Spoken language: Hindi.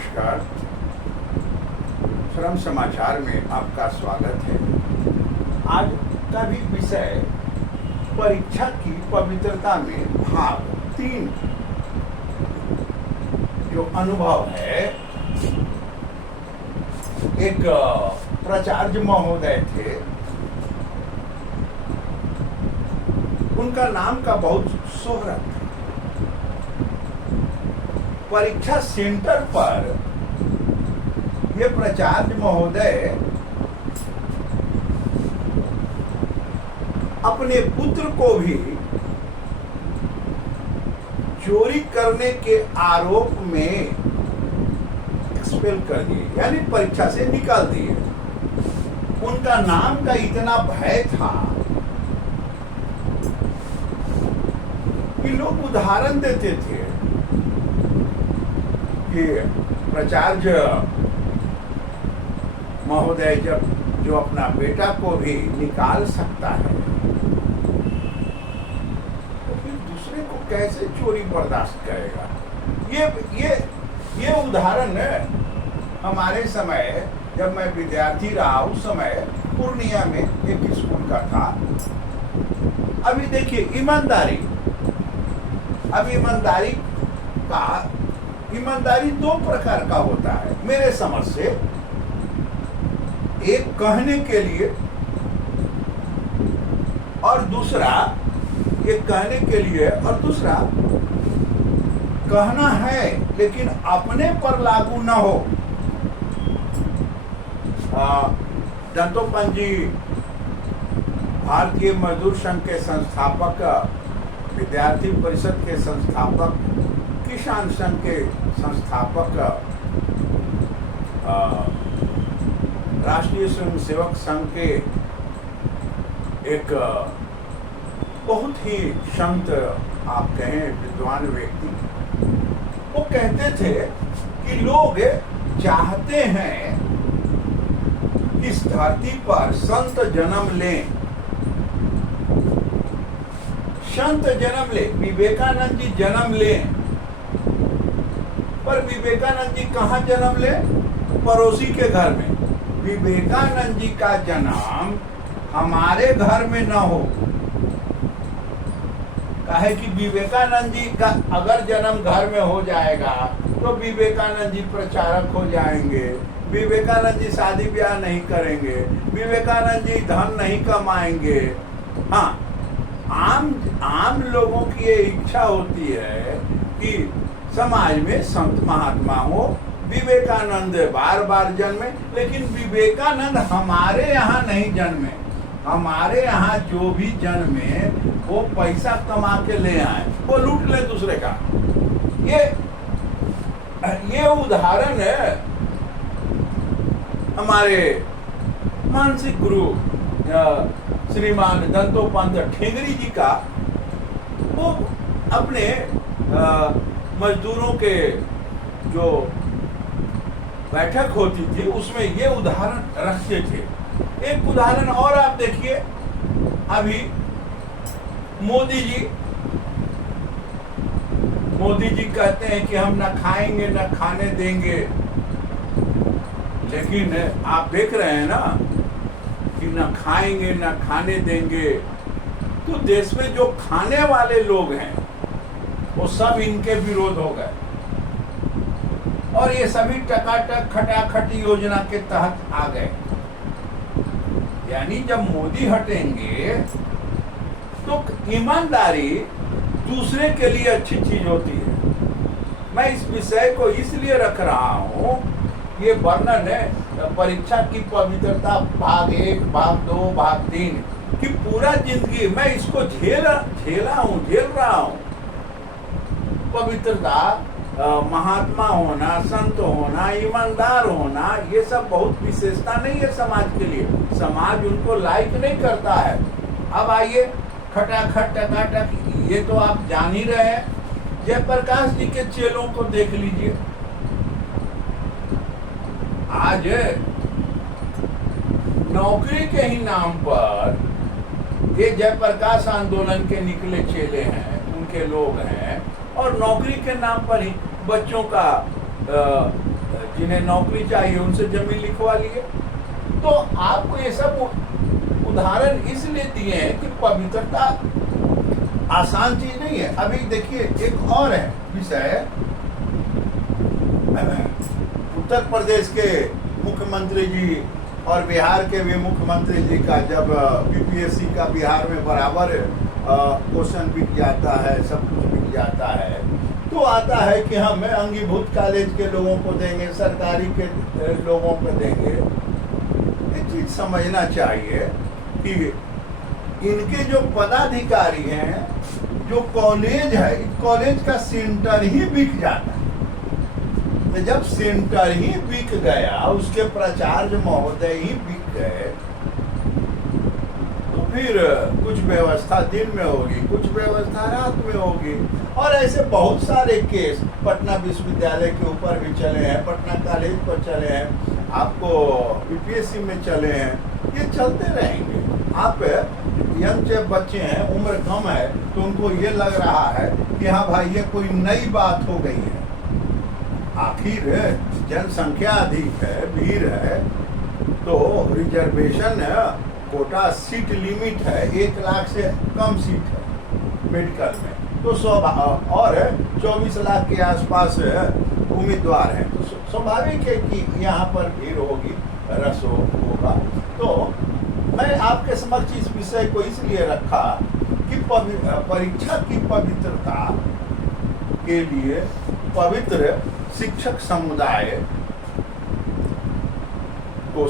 नमस्कार। श्रम समाचार में आपका स्वागत है। आज का भी विषय परीक्षा की पवित्रता में भाग 3 जो अनुभव है। एक प्राचार्य महोदय थे, उनका नाम का बहुत शोहरत था। परीक्षा सेंटर पर ये प्राचार्य महोदय अपने पुत्र को भी चोरी करने के आरोप में एक्सपेल कर दिए, यानी परीक्षा से निकाल दिए। उनका नाम का इतना भय था कि लोग उदाहरण देते थे कि प्राचार्य महोदय जो अपना बेटा को भी निकाल सकता है, तो फिर दूसरे को कैसे चोरी बर्दाश्त करेगा। ये उदाहरण हमारे समय जब मैं विद्यार्थी रहा, उस समय पूर्णिया में एक स्कूल का था। अभी देखिए ईमानदारी, अब ईमानदारी 2 प्रकार का होता है मेरे समझ से। एक कहने के लिए और दूसरा, एक कहने के लिए और दूसरा कहना है लेकिन अपने पर लागू न हो। दत्तोपंत जी भारतीय मजदूर संघ के संस्थापक, विद्यार्थी परिषद के संस्थापक, किसान संघ के संस्थापक, राष्ट्रीय स्वयंसेवक संघ के एक बहुत ही संत, आप कहें विद्वान व्यक्ति, वो कहते थे कि लोग चाहते हैं इस धरती पर संत जन्म लें, संत जन्म ले, विवेकानंद जी जन्म लें। पर विवेकानंद जी कहाँ जन्म ले? पड़ोसी के घर में। विवेकानंद जी का जन्म हमारे घर में न हो। काहे कि विवेकानंद जी का अगर जन्म घर में हो जाएगा तो विवेकानंद जी प्रचारक हो जाएंगे, विवेकानंद जी शादी ब्याह नहीं करेंगे, विवेकानंद जी धन नहीं कमाएंगे। हाँ, आम लोगों की ये इच्छा होती है कि समाज में संत महात्मा हो, विवेकानंद बार बार जन्मे, लेकिन विवेकानंद हमारे यहाँ नहीं जन्मे। हमारे यहाँ जो भी जन्मे वो पैसा कमा के ले आए, वो लूट ले दूसरे का। ये उदाहरण है हमारे मानसिक गुरु श्रीमान दत्तोपंत ठेंगरी जी का। वो अपने मजदूरों के जो बैठक होती थी उसमें ये उदाहरण रखते थे। एक उदाहरण और आप देखिए, अभी मोदी जी कहते हैं कि हम न खाएंगे न खाने देंगे, लेकिन आप देख रहे हैं ना कि न खाएंगे न खाने देंगे, तो देश में जो खाने वाले लोग हैं वो सब इनके विरोध हो गए और ये सभी टकाटक खटाखट योजना के तहत आ गए। यानी जब मोदी हटेंगे तो ईमानदारी दूसरे के लिए अच्छी चीज होती है। मैं इस विषय को इसलिए रख रहा हूँ, ये वर्णन है परीक्षा की पवित्रता भाग 1, भाग 2, भाग 3 कि पूरा जिंदगी मैं इसको झेल रहा हूँ। पवित्रता, महात्मा होना, संत होना, ईमानदार होना, ये सब बहुत विशेषता नहीं है समाज के लिए। समाज उनको लाइक नहीं करता है। अब आइए खटाखट टकाटक, ये तो आप जान ही रहे हैं। जयप्रकाश जी के चेलों को देख लीजिए। आज नौकरी के ही नाम पर ये जयप्रकाश आंदोलन के निकले चेले हैं, उनके लोग हैं, और नौकरी के नाम पर ही बच्चों का जिन्हें नौकरी चाहिए उनसे जमीन लिखवा लिए। तो आपको ये सब उदाहरण इसलिए दिए हैं कि पवित्रता आसान चीज नहीं है। अभी देखिए एक और है विषय, उत्तर प्रदेश के मुख्यमंत्री जी और बिहार के भी मुख्यमंत्री जी का जब बीपीएससी का बिहार में बराबर क्वेश्चन बिक जाता है, सब कुछ बिक जाता है, तो आता है कि हम अंगीभूत कॉलेज के लोगों को देंगे, सरकारी के लोगों को देंगे। एक चीज समझना चाहिए कि इनके जो पदाधिकारी हैं, जो कॉलेज है, इस कॉलेज का सेंटर ही बिक जाता है। तो जब सेंटर ही बिक गया, उसके प्राचार्य महोदय ही बिक गए, तो फिर कुछ व्यवस्था दिन में होगी, कुछ व्यवस्था रात में होगी। और ऐसे बहुत सारे केस पटना विश्वविद्यालय के ऊपर भी चले हैं, पटना कॉलेज पर चले हैं, आपको बीपीएससी में चले हैं, ये चलते रहेंगे। आप यंग जब बच्चे हैं, उम्र कम है, तो उनको ये लग रहा है कि हाँ भाई ये कोई नई बात हो गई है। आखिर जनसंख्या अधिक है, भीड़ है, तो रिजर्वेशन कोटा सीट लिमिट है, 1 लाख से कम सीट है मेडिकल में, तो और 24 लाख के आसपास उम्मीदवार हैं, तो स्वाभाविक है कि यहाँ पर भीड़ होगी, रस होगा। तो मैं आपके समक्ष इस विषय को इसलिए रखा कि परीक्षा की पवित्रता के लिए पवित्र शिक्षक समुदाय को